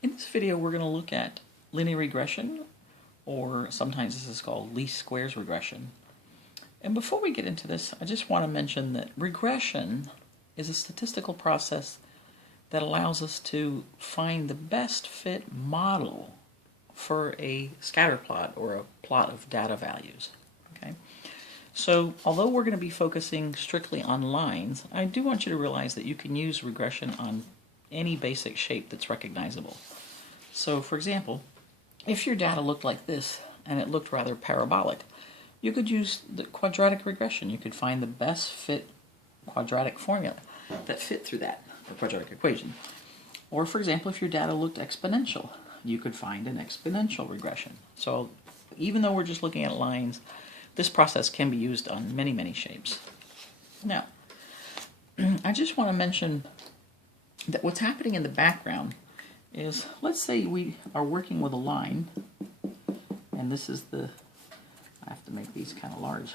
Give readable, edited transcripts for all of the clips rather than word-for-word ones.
In this video, we're going to look at linear regression, or sometimes this is called least squares regression. And before we get into this, I just want to mention that regression is a statistical process that allows us to find the best fit model for a scatterplot or a plot of data values. Okay? So, although we're going to be focusing strictly on lines, I do want you to realize that you can use regression on any basic shape that's recognizable. So, for example, if your data looked like this and it looked rather parabolic, you could use the quadratic regression. You could find the best fit quadratic formula that fit through that, or quadratic equation. Or, for example, if your data looked exponential, you could find an exponential regression. So, even though we're just looking at lines, this process can be used on many, many shapes. Now, I just want to mention that what's happening in the background is, let's say we are working with a line, and this is the, I have to make these kind of large.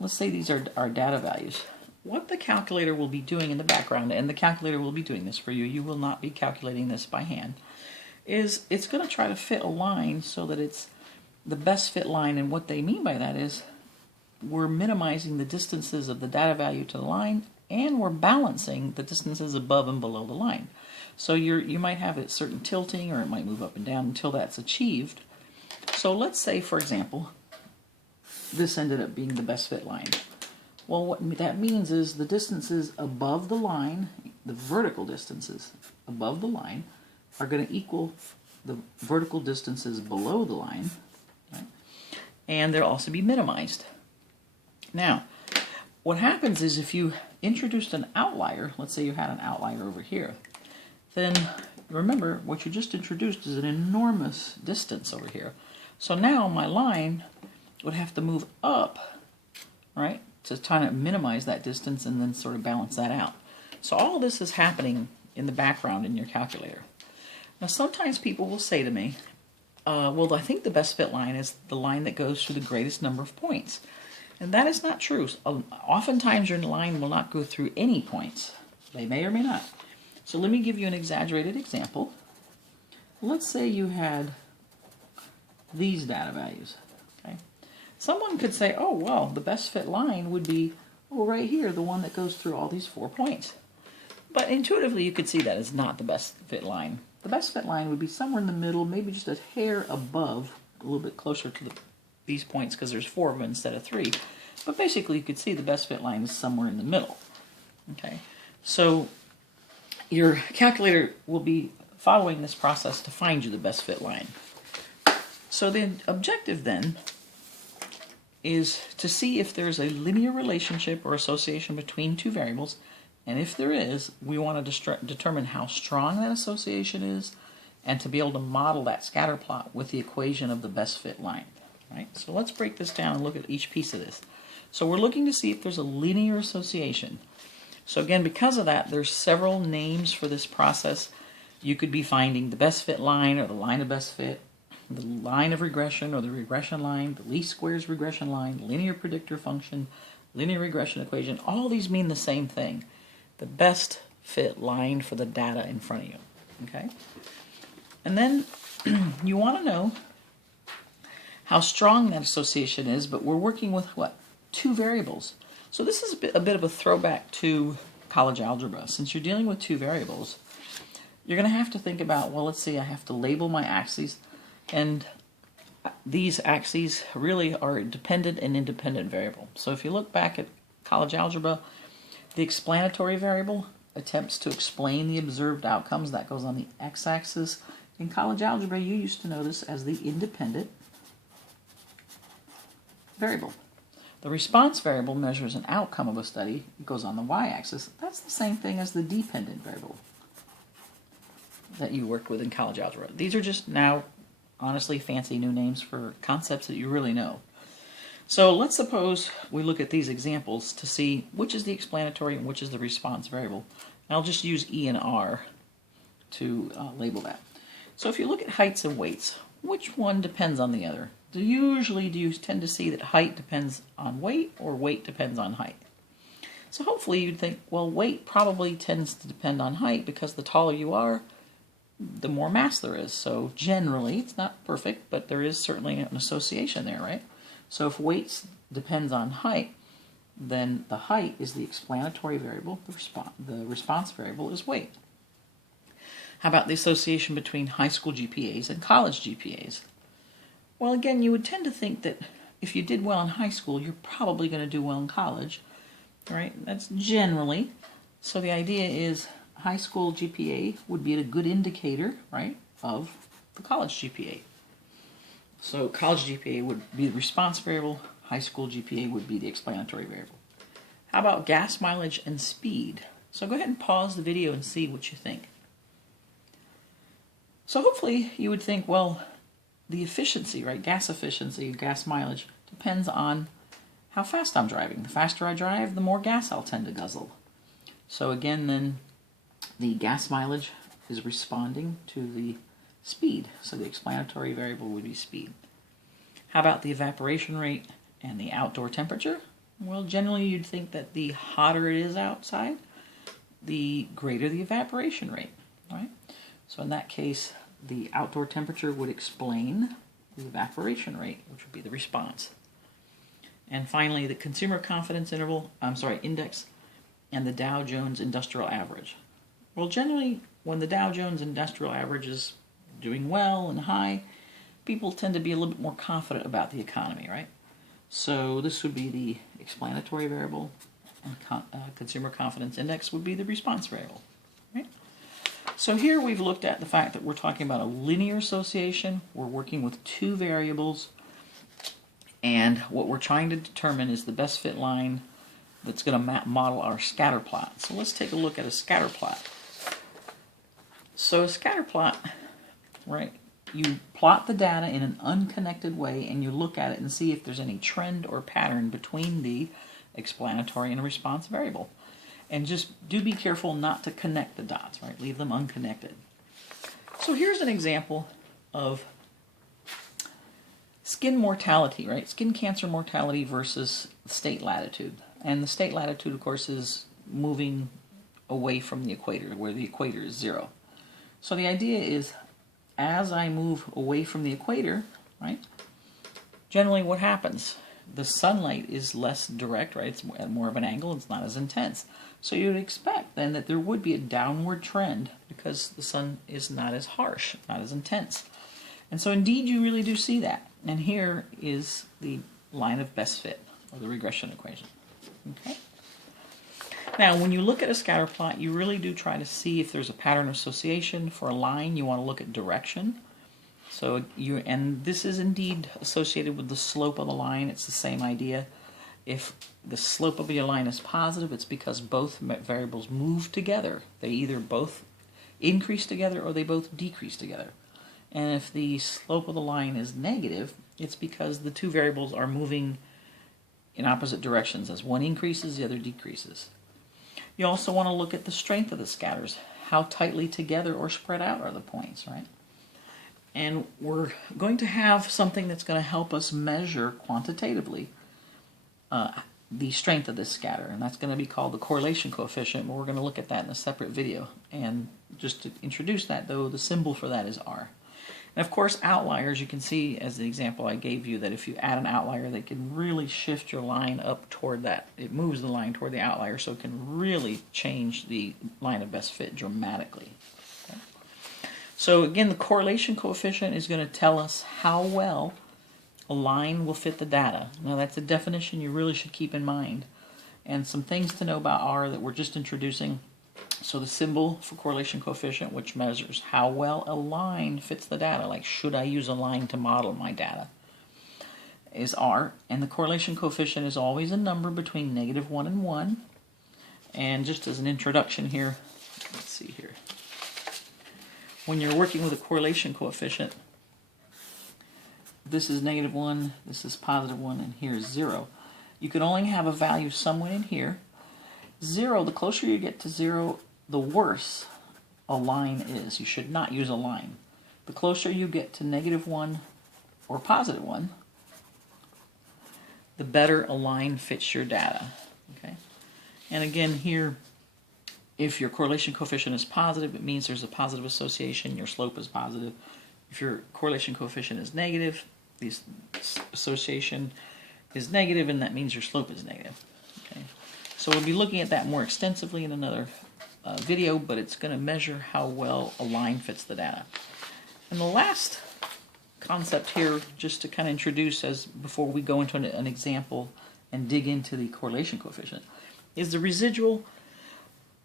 Let's say these are our data values. What the calculator will be doing in the background, and the calculator will be doing this for you, you will not be calculating this by hand, is it's going to try to fit a line so that it's the best fit line. And what they mean by that is we're minimizing the distances of the data value to the line, and we're balancing the distances above and below the line. So you might have a certain tilting, or it might move up and down until that's achieved. So let's say, for example, this ended up being the best fit line. Well, what that means is the distances above the line, the vertical distances above the line, are going to equal the vertical distances below the line, right? And they'll also be minimized. Now, what happens is if you introduced an outlier, let's say you had an outlier over here, then remember what you just introduced is an enormous distance over here. So now my line would have to move up, right, to try to minimize that distance and then sort of balance that out. So all of this is happening in the background in your calculator. Now sometimes people will say to me, well, I think the best fit line is the line that goes through the greatest number of points. And that is not true. Oftentimes your line will not go through any points. They may or may not. So let me give you an exaggerated example. Let's say you had these data values. Okay? Someone could say, oh, well, the best fit line would be, well, right here, the one that goes through all these 4 points. But intuitively, you could see that is not the best fit line. The best fit line would be somewhere in the middle, maybe just a hair above, a little bit closer to these points because there's 4 of them instead of 3. But basically, you could see the best fit line is somewhere in the middle. Okay, so your calculator will be following this process to find you the best fit line. So the objective then is to see if there's a linear relationship or association between two variables, and if there is, we want to determine how strong that association is, and to be able to model that scatter plot with the equation of the best fit line. Right? So let's break this down and look at each piece of this. So we're looking to see if there's a linear association. So again, because of that, there's several names for this process. You could be finding the best fit line, or the line of best fit, the line of regression, or the regression line, the least squares regression line, linear predictor function, linear regression equation. All these mean the same thing. The best fit line for the data in front of you. Okay? And then you want to know how strong that association is, but we're working with what? 2 variables. So this is a bit of a throwback to college algebra. Since you're dealing with 2 variables, you're going to have to think about, well, let's see, I have to label my axes, and these axes really are dependent and independent variable. So if you look back at college algebra, the explanatory variable attempts to explain the observed outcomes. That goes on the x-axis. In college algebra, you used to know this as the independent variable. The response variable measures an outcome of a study. It goes on the y-axis. That's the same thing as the dependent variable that you worked with in college algebra. These are just now, honestly, fancy new names for concepts that you really know. So let's suppose we look at these examples to see which is the explanatory and which is the response variable. And I'll just use E and R to label that. So if you look at heights and weights, which one depends on the other? Usually do you tend to see that height depends on weight, or weight depends on height? So hopefully you'd think, well, weight probably tends to depend on height, because the taller you are, the more mass there is. So generally, it's not perfect, but there is certainly an association there, right? So if weight depends on height, then the height is the explanatory variable, the response variable is weight. How about the association between high school GPAs and college GPAs? Well, again, you would tend to think that if you did well in high school, you're probably going to do well in college, right? That's generally. So the idea is high school GPA would be a good indicator, right, of the college GPA. So college GPA would be the response variable, high school GPA would be the explanatory variable. How about gas mileage and speed? So go ahead and pause the video and see what you think. So hopefully you would think, well, the efficiency, right, gas efficiency, gas mileage, depends on how fast I'm driving. The faster I drive, the more gas I'll tend to guzzle. So again, then, the gas mileage is responding to the speed. So the explanatory variable would be speed. How about the evaporation rate and the outdoor temperature? Well, generally you'd think that the hotter it is outside, the greater the evaporation rate, right? So in that case, the outdoor temperature would explain the evaporation rate, which would be the response. And finally, the consumer confidence index and the Dow Jones Industrial Average. Well, generally, when the Dow Jones Industrial Average is doing well and high, people tend to be a little bit more confident about the economy, right? So this would be the explanatory variable, and consumer confidence index would be the response variable, right? So here we've looked at the fact that we're talking about a linear association. We're working with two variables, and what we're trying to determine is the best fit line that's going to model our scatter plot. So let's take a look at a scatter plot. So a scatter plot, right, you plot the data in an unconnected way and you look at it and see if there's any trend or pattern between the explanatory and response variable. And just do be careful not to connect the dots, right? Leave them unconnected. So here's an example of skin mortality, right? Skin cancer mortality versus state latitude. And the state latitude, of course, is moving away from the equator, where the equator is 0. So the idea is, as I move away from the equator, right, generally what happens? The sunlight is less direct, right? It's at more of an angle, it's not as intense. So you would expect then that there would be a downward trend because the sun is not as harsh, not as intense. And so indeed you really do see that. And here is the line of best fit, or the regression equation. Okay. Now, when you look at a scatter plot, you really do try to see if there's a pattern association. For a line, you want to look at direction. So and this is indeed associated with the slope of the line. It's the same idea. If the slope of your line is positive, it's because both variables move together. They either both increase together or they both decrease together. And if the slope of the line is negative, it's because the two variables are moving in opposite directions. As one increases, the other decreases. You also want to look at the strength of the scatters. How tightly together or spread out are the points, right? And we're going to have something that's going to help us measure quantitatively the strength of this scatter, and that's going to be called the correlation coefficient, but we're going to look at that in a separate video. And just to introduce that, though, the symbol for that is R. And of course, outliers, you can see as the example I gave you that if you add an outlier, they can really shift your line up toward that. It moves the line toward the outlier, so it can really change the line of best fit dramatically. Okay? So again, the correlation coefficient is going to tell us how well a line will fit the data. Now that's a definition you really should keep in mind. And some things to know about R that we're just introducing. So the symbol for correlation coefficient, which measures how well a line fits the data, like should I use a line to model my data, is R. And the correlation coefficient is always a number between -1 and 1. And just as an introduction here, let's see here. When you're working with a correlation coefficient, this is -1, this is +1, and here is 0. You can only have a value somewhere in here. 0, the closer you get to 0, the worse a line is. You should not use a line. The closer you get to -1 or +1, the better a line fits your data. Okay? And again here, If your correlation coefficient is positive, it means there's a positive association, your slope is positive. If your correlation coefficient is negative, the association is negative, and that means your slope is negative. Okay. So we'll be looking at that more extensively in another video, but it's going to measure how well a line fits the data. And the last concept here, just to kind of introduce as before we go into an example and dig into the correlation coefficient, is the residual.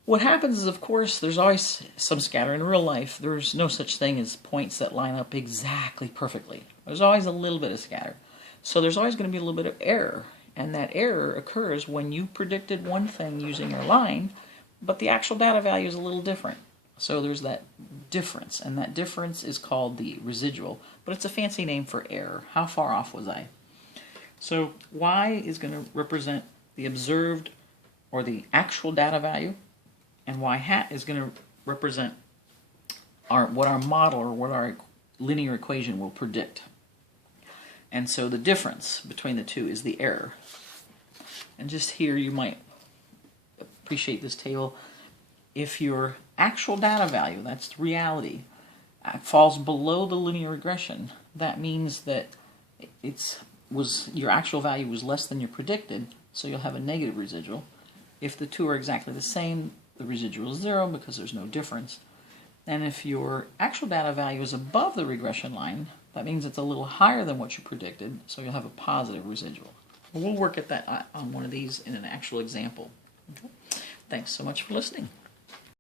What happens is, of course, there's always some scatter. In real life, there's no such thing as points that line up exactly perfectly. There's always a little bit of scatter. So there's always going to be a little bit of error. And that error occurs when you predicted one thing using your line, but the actual data value is a little different. So there's that difference, and that difference is called the residual, but it's a fancy name for error. How far off was I? So Y is going to represent the observed or the actual data value, and Y hat is going to represent what our model or what our linear equation will predict. And so the difference between the two is the error. And just here you might appreciate this table. If your actual data value, that's reality, falls below the linear regression, that means that your actual value was less than you predicted, so you'll have a negative residual. If the two are exactly the same, the residual is 0 because there's no difference. And if your actual data value is above the regression line, that means it's a little higher than what you predicted, so you'll have a positive residual. We'll work at that on one of these in an actual example. Okay. Thanks so much for listening.